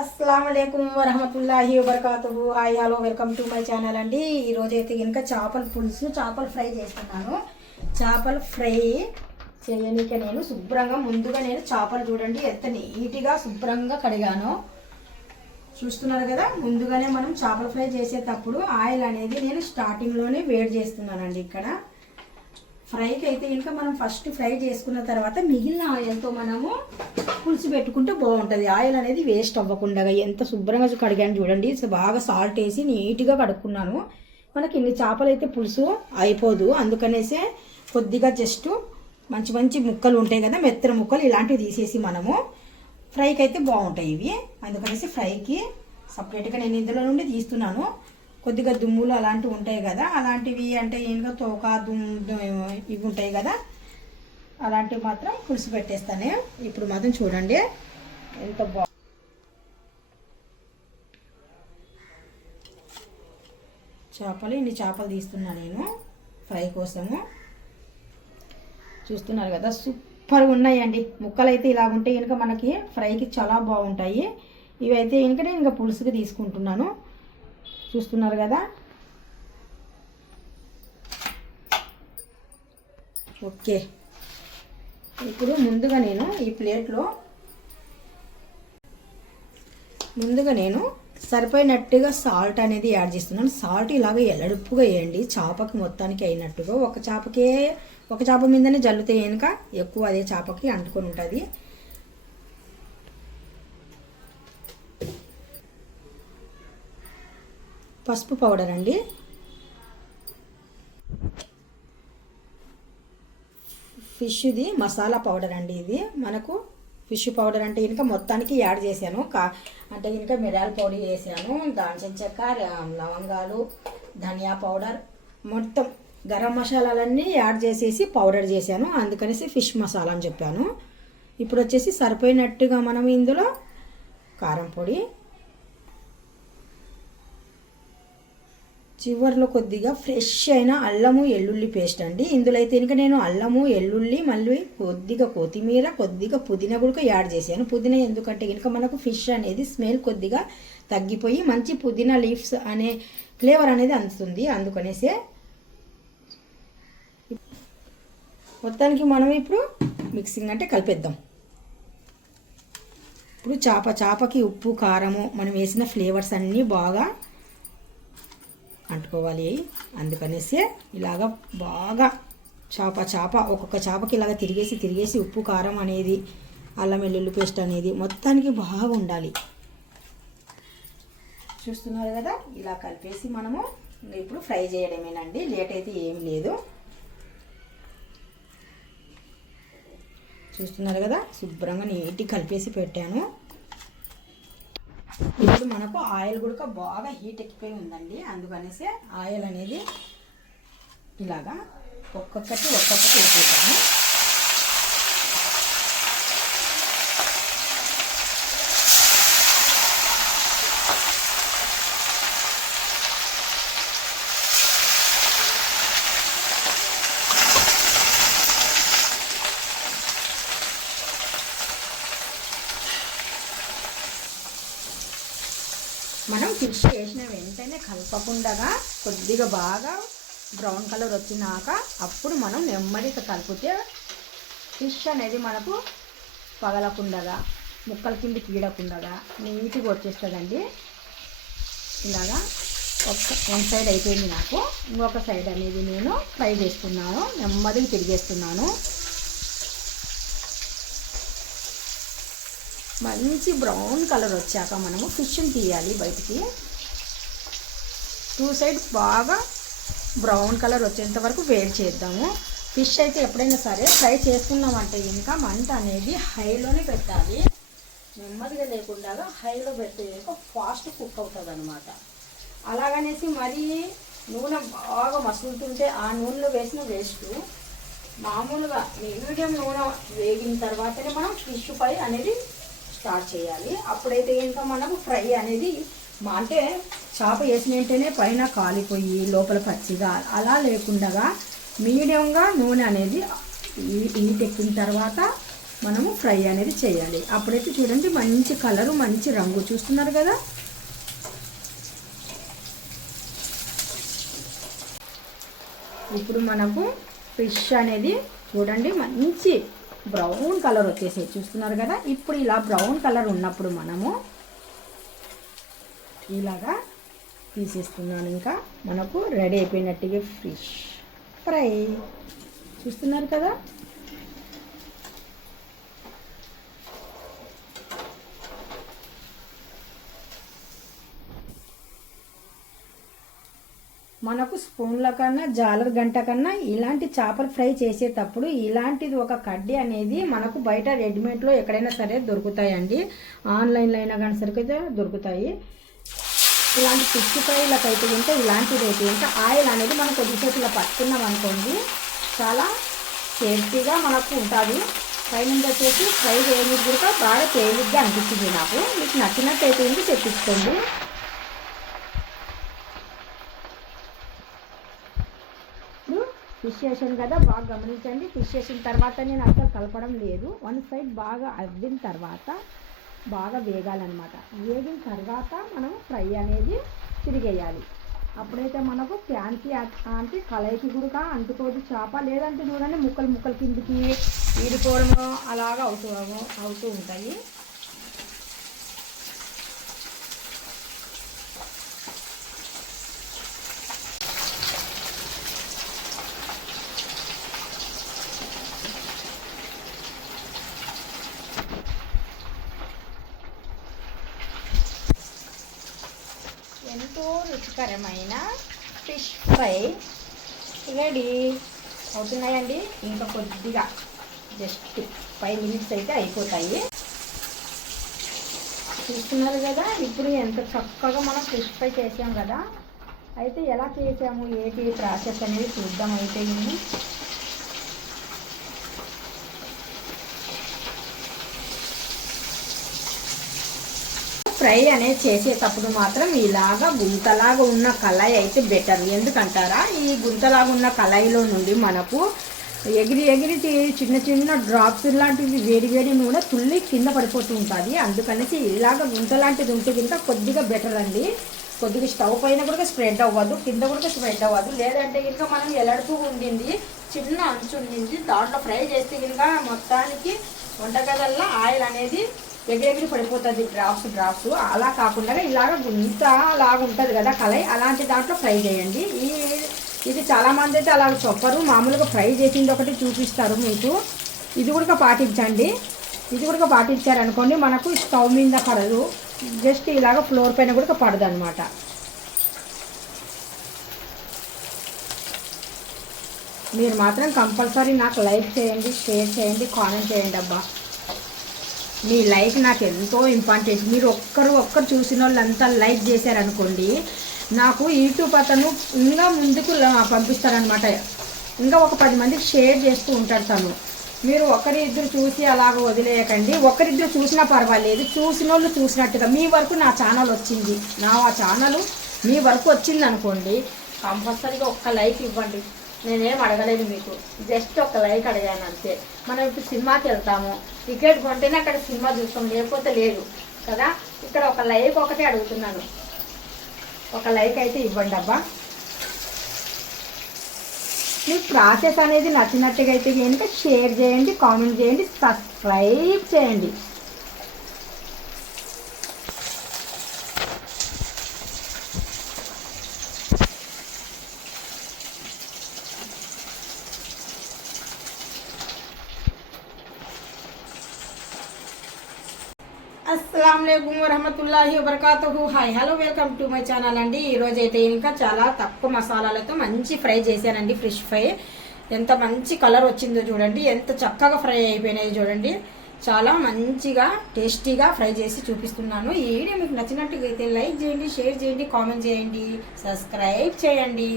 అస్సలాము అలైకుం వరహమతుల్లాహి వబర్కాతుహు. Hi hello welcome to my channel అండి. ఈరోజు అయితే కనుక చేపల పులుసు చేపల ఫ్రై చేస్తున్నాను. చేపల ఫ్రై చేయడానికి నేను శుభ్రంగా ముందుగా చేపలు చూడండి ఎంత నీట్గా శుభ్రంగా కడిగాను. చూస్తున్నారు కదా, ముందుగానే మనం చేపల ఫ్రై చేసేటప్పుడు ఆయిల్ అనేది నేను స్టార్టింగ్లోనే వేడి చేస్తున్నానండి. ఇక్కడ ఫ్రైకి అయితే ఇంకా మనం ఫస్ట్ ఫ్రై చేసుకున్న తర్వాత మిగిలిన ఆయిల్తో మనము పులుసు పెట్టుకుంటే బాగుంటుంది. ఆయిల్ అనేది వేస్ట్ అవ్వకుండా ఎంత శుభ్రంగా కడిగాను చూడండి. బాగా సాల్ట్ వేసి నీట్గా కడుక్కున్నాను. మనకి ఇన్ని చేపలు అయితే పులుసు అయిపోదు, అందుకనేసే కొద్దిగా జస్ట్ మంచి మంచి ముక్కలు ఉంటాయి కదా, మెత్తన ముక్కలు ఇలాంటివి తీసేసి మనము ఫ్రైకి అయితే బాగుంటాయి ఇవి. అందుకనేసి ఫ్రైకి సపరేట్గా నేను ఇందులో నుండి తీస్తున్నాను. కొద్దిగా దుమ్ములు అలాంటివి ఉంటాయి కదా, అలాంటివి అంటే ఇంకా తోక ఇవి ఉంటాయి కదా, అలాంటివి మాత్రం పులుసు పెట్టేస్తాను. ఇప్పుడు మాత్రం చూడండి ఎంత చేపలు, ఇన్ని చేపలు తీస్తున్నాను నేను ఫ్రై కోసము. చూస్తున్నారు కదా, సూపర్గా ఉన్నాయండి. ముక్కలు అయితే ఇలా ఉంటే కనుక మనకి ఫ్రైకి చాలా బాగుంటాయి. ఇవైతే కనుక నేను ఇంకా పులుసుకి తీసుకుంటున్నాను. చూస్తున్నారు కదా, ఓకే. ఇప్పుడు ముందుగా నేను ఈ ప్లేట్లో సరిపోయినట్టుగా సాల్ట్ అనేది యాడ్ చేస్తున్నాను. సాల్ట్ ఇలాగ ఎల్లడుపుగా వేయండి, చేపకి మొత్తానికి అయినట్టుగా. ఒక చేప మీదనే జల్లుతే కనుక ఎక్కువ అదే చేపకి అంటుకొని ఉంటుంది. పసుపు పౌడర్ అండి, ఫిష్ది మసాలా పౌడర్ అండి. ఇది మనకు ఫిష్ పౌడర్ అంటే కనుక మొత్తానికి యాడ్ చేశాను. అంటే కనుక మిరియాల పొడి వేసాను, దాల్చిన చెక్క, లవంగాలు, ధనియా పౌడర్, మొత్తం గరం మసాలాలన్నీ యాడ్ చేసేసి పౌడర్ చేశాను. అందుకనేసి ఫిష్ మసాలా అని చెప్పాను. ఇప్పుడు వచ్చేసి సరిపోయినట్టుగా మనం ఇందులో కారం పొడి, చివర్లో కొద్దిగా ఫ్రెష్ అయిన అల్లము ఎల్లుల్లి పేస్ట్ అండి. ఇందులో అయితే కనుక నేను అల్లము ఎల్లుల్లి మళ్ళీ కొద్దిగా కొత్తిమీర, కొద్దిగా పుదీనా కూడా యాడ్ చేశాను. పుదీనా ఎందుకంటే కనుక మనకు ఫిష్ అనేది స్మెల్ కొద్దిగా తగ్గిపోయి మంచి పుదీనా లీవ్స్ అనే ఫ్లేవర్ అనేది అందుతుంది. అందుకనేసే మొత్తానికి మనం ఇప్పుడు మిక్సింగ్ అంటే కలిపేద్దాం. ఇప్పుడు చేపకి ఉప్పు కారము మనం వేసిన ఫ్లేవర్స్ అన్నీ బాగా అంటుకోవాలి. అందుకనేసి ఇలాగ బాగా చేప ఒక్కొక్క చేపకి ఇలాగ తిరిగేసి ఉప్పు కారం అనేది అల్లం వెల్లుల్లి పేస్ట్ అనేది మొత్తానికి బాగా ఉండాలి. చూస్తున్నారు కదా, ఇలా కలిపేసి మనము ఇప్పుడు ఫ్రై చేయడమేనండి. లేట్ అయితే ఏం లేదు. చూస్తున్నారు కదా, శుభ్రంగా నీట్గా కలిపేసి పెట్టాను. ఇప్పుడు మనకు ఆయిల్ కూడా బాగా హీట్ ఎక్కిపోయి ఉందండి. అందుకనేసి ఆయిల్ అనేది ఇలాగా ఒక్కొక్కటి వేసేసాను. మనం ఫిష్ వేసిన వెంటనే కలపకుండా కొద్దిగా బాగా బ్రౌన్ కలర్ వచ్చినాక అప్పుడు మనం నెమ్మదిగా కలిపితే ఫిష్ అనేది మనకు పగలకుండా ముక్కల కింద కీడకుండా నీట్గా వచ్చేస్తుందండి. ఇలాగా వన్ సైడ్ అయిపోయింది నాకు. ఇంకొక సైడ్ అనేది నేను ఫ్రై చేస్తున్నాను, నెమ్మదిగా తిరిగేస్తున్నాను. మంచి బ్రౌన్ కలర్ వచ్చాక మనము ఫిష్ని తీయాలి బయటికి. 2 సైడ్స్ బాగా బ్రౌన్ కలర్ వచ్చేంత వరకు వేడి చేద్దాము. ఫిష్ అయితే ఎప్పుడైనా సరే ఫ్రై చేసుకున్నామంటే ఇంకా మంట అనేది హైలోనే పెట్టాలి. నెమ్మదిగా లేకుండా హైలో పెడితే ఫాస్ట్ కుక్ అవుతుంది అనమాట. అలాగనేసి మరీ నూనె బాగా మసులుతుంటే ఆ నూనెలో వేసిన వేస్ట్. మామూలుగా మీడియం నూనె వేగిన తర్వాతనే మనం ఫిష్ ఫ్రై అనేది స్టార్ట్ చేయాలి. అప్పుడైతే ఇంకా మనకు ఫ్రై అనేది అంటే చేప వేసిన వెంటనే పైన కాలిపోయి లోపల పచ్చిగా అలా లేకుండా మీడియంగా నూనె అనేది హీట్ ఎక్కిన తర్వాత మనము ఫ్రై అనేది చేయాలి. అప్పుడైతే చూడండి మంచి కలరు, మంచి రంగు చూస్తున్నారు కదా. ఇప్పుడు మనకు ఫిష్ అనేది చూడండి మంచి బ్రౌన్ కలర్ వచ్చేసాయి చూస్తున్నారు కదా. ఇప్పుడు ఇలా బ్రౌన్ కలర్ ఉన్నప్పుడు మనము ఇలాగా తీసేస్తున్నాను. ఇంకా మనకు రెడీ అయిపోయినట్టుగా ఫిష్ ఫ్రై చూస్తున్నారు కదా. మనకు స్పూన్ల కన్నా జాలర్ గంట కన్నా ఇలాంటి చేపలు ఫ్రై చేసేటప్పుడు ఇలాంటిది ఒక కడ్డీ అనేది మనకు బయట రెడీమేడ్లో ఎక్కడైనా సరే దొరుకుతాయండి. ఆన్లైన్లో అయినా కానీ సరిగ్గా దొరుకుతాయి. ఇలాంటి ఫిష్ ఫ్రైలకు అయితే ఇంకా ఇలాంటిది అయితే ఇంకా ఆయిల్ అనేది మనం కొద్దిసేపు ఇలా పట్టుకున్నాం అనుకోండి చాలా సేఫ్టీగా మనకు ఉంటుంది. ఫ్రై నుండి వచ్చేసి ఫ్రై చేయడానికి కూడా బాగా తేలిగ్గా అనిపిస్తుంది నాకు. మీకు నచ్చినట్టు అయితే తెప్పించుకోండి. ఫిష్ వేసాను కదా, బాగా గమనించండి. ఫిష్ వేసిన తర్వాత నేను అసలు కలపడం లేదు. వన్ సైడ్ బాగా అవ్విన తర్వాత బాగా వేగాలన్నమాట. వేగిన తర్వాత మనం ఫ్రై అనేది తిరిగేయాలి. అప్పుడైతే మనకు ప్యాన్కి అంటే కళాయికి కూడా అంటుకోదు చేప. లేదంటే చూడండి ముక్కలు ముక్కలు కిందికి ఈడుకోవడము అలాగా అవుతూ ఉంటాయి. ఎంతో రుచికరమైన ఫిష్ ఫ్రై రెడీ అవుతున్నాయండి. ఇంకా కొద్దిగా జస్ట్ 5 minutes అయితే అయిపోతాయి. చూస్తున్నారు కదా. ఇప్పుడు ఎంత చక్కగా మనం ఫిష్ ఫ్రై చేసాం కదా. అయితే ఎలా చేసాము ఏంటి ప్రాసెస్ అనేది చూద్దాం. అయితే ఫ్రై అనేది చేసేటప్పుడు మాత్రం ఇలాగా గుంతలాగా ఉన్న కళాయి అయితే బెటర్. ఎందుకంటారా, ఈ గుంతలాగా ఉన్న కళాయిలో నుండి మనకు ఎగిరి చిన్న చిన్న డ్రాప్స్ లాంటివి వేడి నూనె తుల్లి కింద పడిపోతూ ఉంటుంది. అందుకనేసి ఇలాగ గుంత లాంటిది ఉంటే ఇంకా కొద్దిగా బెటర్ అండి. కొద్దిగా స్టవ్ పైన కూడా స్ప్రెడ్ అవ్వదు, కింద కూడా స్ప్రెడ్ అవ్వదు. లేదంటే ఇంకా మనం ఎలాడుతూ ఉండింది చిన్న అంచు ఉండింది దాంట్లో ఫ్రై చేస్తే ఇంకా మొత్తానికి వంటగదల్లో ఆయిల్ అనేది ఎగిరెగిరి పడిపోతుంది డ్రాప్స్. అలా కాకుండా ఇలాగ గుంత లాగా ఉంటుంది కదా కళాయి, అలాంటి దాంట్లో ఫ్రై చేయండి. ఇది చాలామంది అయితే అలా చెప్పరు, మామూలుగా ఫ్రై చేసింది ఒకటి చూపిస్తారు మీకు. ఇది కూడా పాటించండి. ఇది కూడా పాటించారనుకోండి మనకు స్టవ్ మీద పడదు, జస్ట్ ఇలాగ ఫ్లోర్ పైన కూడా పడదు అనమాట. మీరు మాత్రం కంపల్సరీ నాకు లైక్ చేయండి, షేర్ చేయండి, కామెంట్ చేయండి అబ్బా. మీ లైక్ నాకు ఎంతో ఇంపార్టెంట్. మీరు ఒక్కరు చూసిన వాళ్ళంతా లైక్ చేశారనుకోండి నాకు యూట్యూబ్ అతను ఇంకా ముందుకు పంపిస్తారనమాట. ఇంకా ఒక 10 మందికి షేర్ చేస్తూ ఉంటాడు తను. మీరు ఒకరిద్దరు చూసి అలాగ వదిలేయకండి. ఒకరిద్దరు చూసినా పర్వాలేదు, చూసిన వాళ్ళు చూసినట్టుగా మీ వరకు నా ఛానల్ వచ్చింది, ఆ ఛానల్ మీ వరకు వచ్చింది అనుకోండి కంపల్సరీగా ఒక్క లైక్ ఇవ్వండి. నేనేం అడగలేదు మీకు, జస్ట్ ఒక లైక్ అడిగాను అంతే. మనం ఇప్పుడు సినిమాకి వెళ్తాము, టికెట్ కొంటేనే అక్కడ సినిమా చూస్తాం, లేకపోతే లేదు కదా. ఇక్కడ ఒక లైక్ ఒకటే అడుగుతున్నాను, ఒక లైక్ అయితే ఇవ్వండి అబ్బా. మీ ప్రాసెస్ అనేది నచ్చినట్టుగా అయితే కనుక షేర్ చేయండి, కామెంట్ చేయండి, సబ్స్క్రైబ్ చేయండి. అస్సలాముఅలైకుం వరహమతుల్లాహి వబర్కాతుహు. Hi hello welcome to my channel అండి. ఈరోజు అయితే ఇంకా చాలా తక్కువ మసాలాలతో మంచి ఫ్రై చేశానండి ఫిష్ ఫ్రై. ఎంత మంచి కలర్ వచ్చిందో చూడండి, ఎంత చక్కగా ఫ్రై అయిపోయినాయి చూడండి. చాలా మంచిగా టేస్టీగా ఫ్రై చేసి చూపిస్తున్నాను. ఈ వీడియో మీకు నచ్చినట్టుగా అయితే లైక్ చేయండి, షేర్ చేయండి, కామెంట్ చేయండి, సబ్స్క్రైబ్ చేయండి.